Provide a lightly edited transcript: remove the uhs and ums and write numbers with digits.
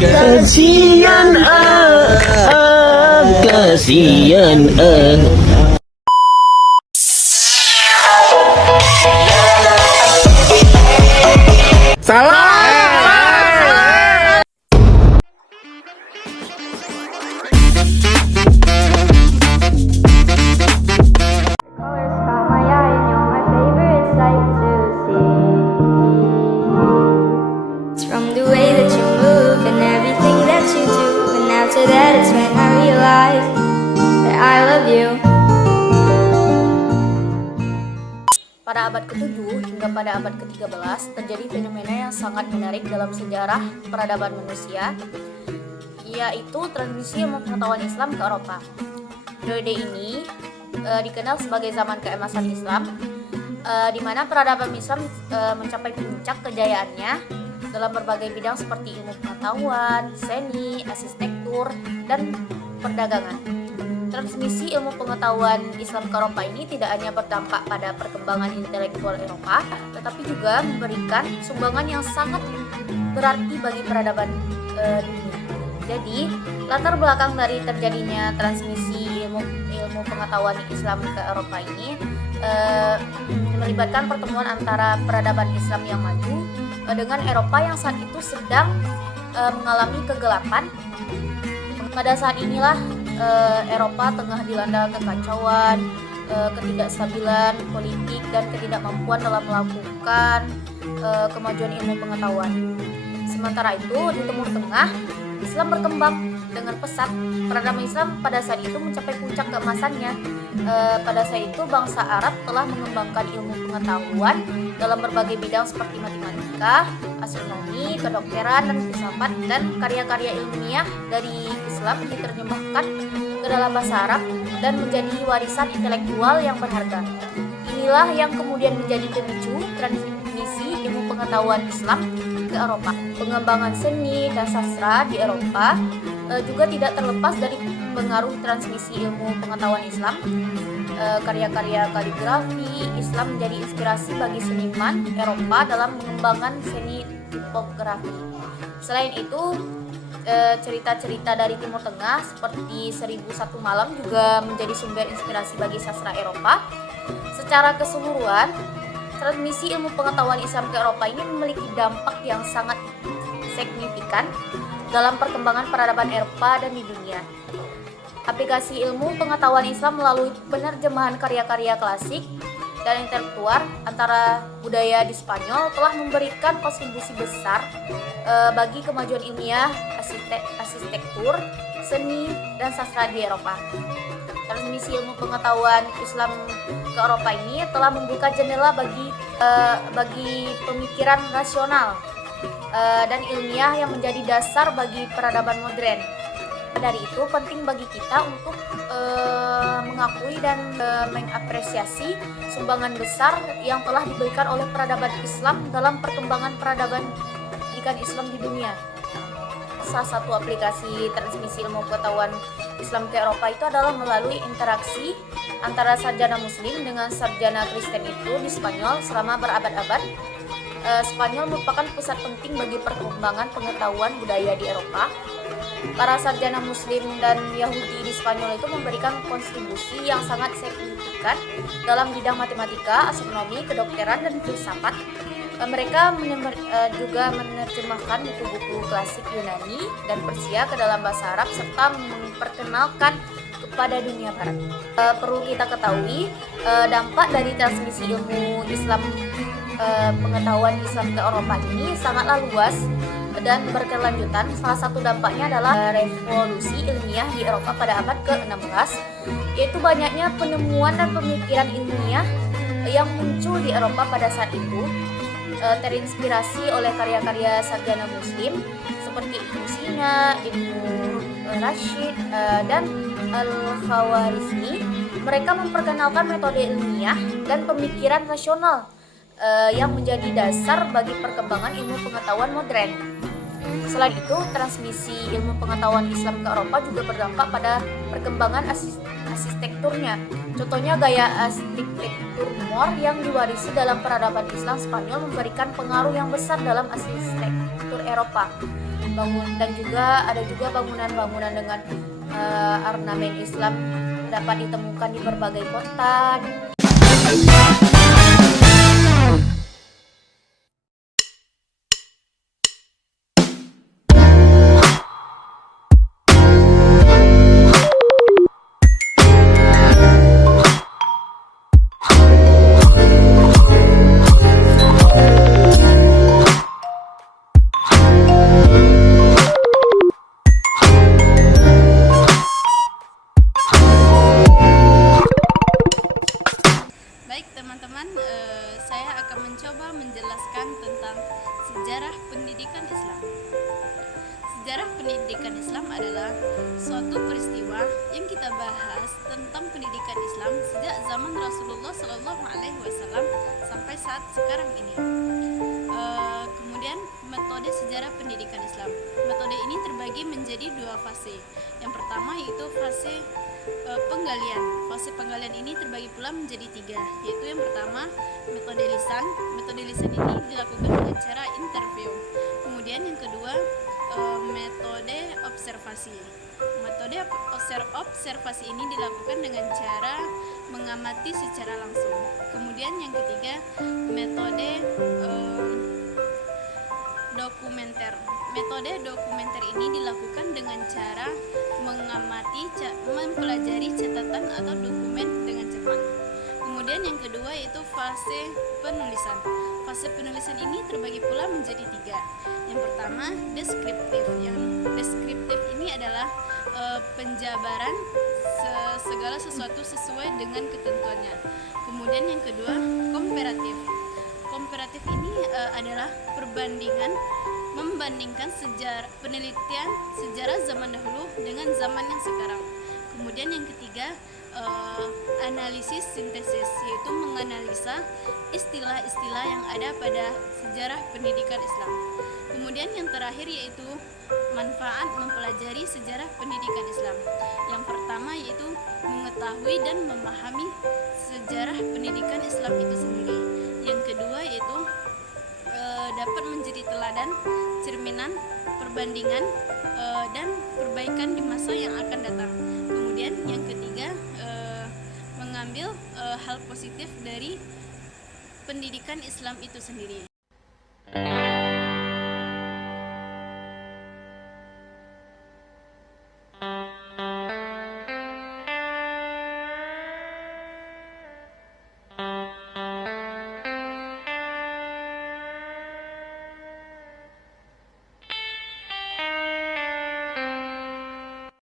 Kasihan kasihan Colors caught my eye and you're my favorite sight to see. It's from the way that you move and everything that you do. And after that it's when I realize that I love you. Pada abad ke-7 hingga pada abad ke-13 terjadi fenomena yang sangat menarik dalam sejarah peradaban manusia, yaitu transmisi ilmu pengetahuan Islam ke Eropa. Periode ini dikenal sebagai zaman keemasan Islam, di mana peradaban Islam mencapai puncak kejayaannya dalam berbagai bidang seperti ilmu pengetahuan, seni, arsitektur, dan perdagangan. Transmisi ilmu pengetahuan Islam ke Eropa ini tidak hanya berdampak pada perkembangan intelektual Eropa, tetapi juga memberikan sumbangan yang sangat berarti bagi peradaban dunia. Jadi, latar belakang dari terjadinya transmisi ilmu pengetahuan Islam ke Eropa ini melibatkan pertemuan antara peradaban Islam yang maju dengan Eropa yang saat itu sedang mengalami kegelapan. Pada saat inilah Eropa tengah dilanda kekacauan, ketidakstabilan politik, dan ketidakmampuan dalam melakukan kemajuan ilmu pengetahuan. Sementara itu, di Timur Tengah, Islam berkembang dengan pesat. Peradaban Islam pada saat itu mencapai puncak keemasannya. Pada saat itu, bangsa Arab telah mengembangkan ilmu pengetahuan dalam berbagai bidang seperti matematika, astronomi, kedokteran, dan filsafat, dan karya-karya ilmiah dari Islam diterjemahkan ke dalam bahasa Arab dan menjadi warisan intelektual yang berharga. Inilah yang kemudian menjadi pemicu transmisi ilmu pengetahuan Islam ke Eropa. Pengembangan seni dan sastra di Eropa juga tidak terlepas dari pengaruh transmisi ilmu pengetahuan Islam. Karya-karya kaligrafi Islam menjadi inspirasi bagi seniman Eropa dalam mengembangkan seni tipografi. Selain itu, cerita-cerita dari Timur Tengah seperti 1001 Malam juga menjadi sumber inspirasi bagi sastra Eropa. Secara keseluruhan, transmisi ilmu pengetahuan Islam ke Eropa ini memiliki dampak yang sangat signifikan dalam perkembangan peradaban Eropa dan di dunia. Aplikasi ilmu pengetahuan Islam melalui penerjemahan karya-karya klasik dan intelektual antara budaya di Spanyol telah memberikan kontribusi besar bagi kemajuan ilmiah, arsitektur, seni, dan sastra di Eropa. Transmisi ilmu pengetahuan Islam ke Eropa ini telah membuka jendela bagi pemikiran rasional dan ilmiah yang menjadi dasar bagi peradaban modern. Dari itu penting bagi kita untuk mengakui dan mengapresiasi sumbangan besar yang telah diberikan oleh peradaban Islam dalam perkembangan peradaban pendidikan Islam di dunia. Salah satu aplikasi transmisi ilmu pengetahuan Islam ke Eropa itu adalah melalui interaksi antara sarjana Muslim dengan sarjana Kristen itu di Spanyol selama berabad-abad. Spanyol merupakan pusat penting bagi perkembangan pengetahuan budaya di Eropa. Para sarjana Muslim dan Yahudi di Spanyol itu memberikan kontribusi yang sangat signifikan dalam bidang matematika, astronomi, kedokteran, dan filsafat. Mereka juga menerjemahkan buku-buku klasik Yunani dan Persia ke dalam bahasa Arab serta memperkenalkan kepada dunia barat. Perlu kita ketahui dampak dari transmisi ilmu Islam pengetahuan Islam ke Eropa ini sangatlah luas dan berkelanjutan. Salah satu dampaknya adalah revolusi ilmiah di Eropa pada abad ke-16, yaitu banyaknya penemuan dan pemikiran ilmiah yang muncul di Eropa pada saat itu, terinspirasi oleh karya-karya sarjana Muslim seperti Ibnu Sina, Ibnu Rashid, dan Al-Khawarizmi. Mereka memperkenalkan metode ilmiah dan pemikiran rasional yang menjadi dasar bagi perkembangan ilmu pengetahuan modern. Selain itu, transmisi ilmu pengetahuan Islam ke Eropa juga berdampak pada perkembangan arsitekturnya. Contohnya gaya arsitektur Moor yang diwarisi dalam peradaban Islam Spanyol memberikan pengaruh yang besar dalam arsitektur Eropa. dan juga ada juga bangunan-bangunan dengan ornamen Islam dapat ditemukan di berbagai kota. Baik teman-teman, saya akan mencoba menjelaskan tentang sejarah pendidikan Islam. Sejarah pendidikan Islam adalah suatu peristiwa yang kita bahas tentang pendidikan Islam sejak zaman Rasulullah SAW sampai saat sekarang ini. Kemudian metode sejarah pendidikan Islam. Metode ini terbagi menjadi dua fase. Yang pertama yaitu fase penggalian. Fase penggalian ini terbagi pula menjadi tiga, yaitu yang pertama metode lisan. Metode lisan ini dilakukan dengan cara interview. Kemudian yang kedua metode observasi. Metode observasi ini dilakukan dengan cara mengamati secara langsung. Kemudian yang ketiga metode dokumenter. Metode dokumenter ini dilakukan dengan cara mengamati, mempelajari catatan atau dokumen dengan cepat. Kemudian yang kedua yaitu fase penulisan. Fase penulisan ini terbagi pula menjadi tiga. Yang pertama deskriptif. Yang deskriptif ini adalah penjabaran segala sesuatu sesuai dengan ketentuannya. Kemudian yang kedua komparatif. Komparatif ini adalah perbandingan, membandingkan penelitian sejarah zaman dahulu dengan zaman yang sekarang. Kemudian yang ketiga analisis sintesis, yaitu menganalisa istilah-istilah yang ada pada sejarah pendidikan Islam. Kemudian yang terakhir yaitu manfaat mempelajari sejarah pendidikan Islam. Yang pertama yaitu mengetahui dan memahami sejarah pendidikan Islam itu sendiri. Yang kedua yaitu dapat menjadi teladan, cerminan, perbandingan dan perbaikan di masa yang akan datang. Kemudian yang ketiga mengambil hal positif dari pendidikan Islam itu sendiri.